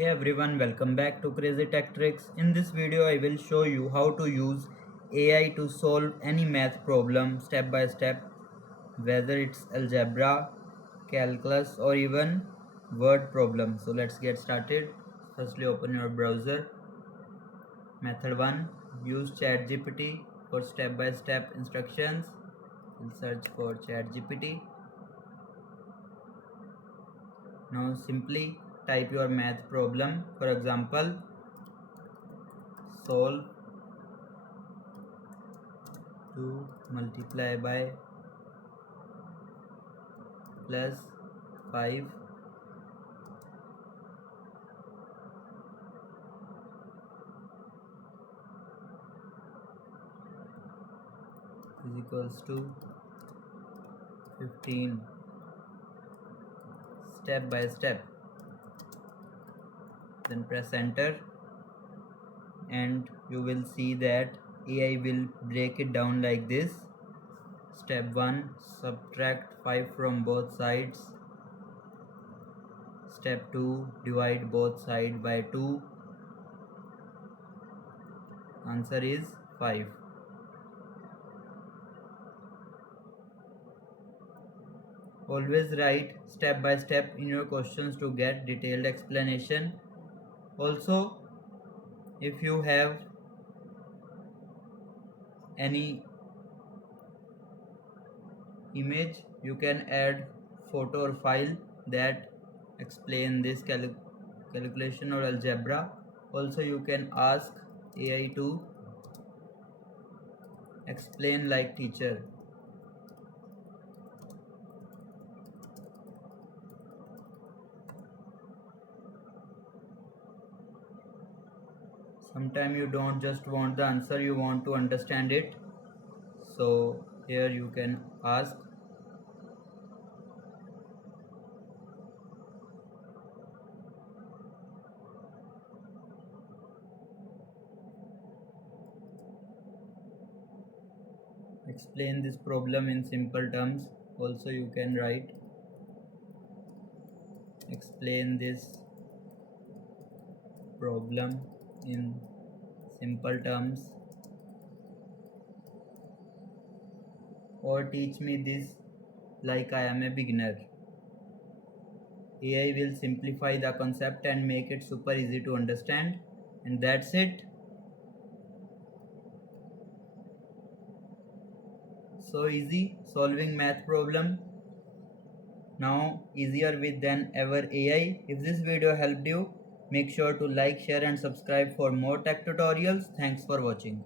Hey everyone, welcome back to Crazy Tech Tricks. In this video, I will show you how to use AI to solve any math problem step by step, whether it's algebra, calculus, or even word problem. So let's get started. Firstly, open your browser. Method 1, use ChatGPT for step by step instructions. We'll search for ChatGPT. Now simply type your math problem. For example, solve 2 multiply by plus 5 is equals to 15. Step by step, then press enter and you will see that AI will break it down like this. Step 1, subtract 5 from both sides. Step 2, divide both sides by 2. Answer is 5. Always write step by step in your questions to get detailed explanation. Also, if you have any image, you can add photo or file that explain this calculation or algebra. Also, you can ask AI to explain like teacher. Sometimes you don't just want the answer, you want to understand it. So here you can ask. Explain this problem in simple terms. Also you can write explain this problem in simple terms, or teach me this like I am a beginner. AI will simplify the concept and make it super easy to understand, and that's it. So easy solving math problem, now easier with than ever AI. If this video helped you, make sure to like, share and subscribe for more tech tutorials. Thanks for watching.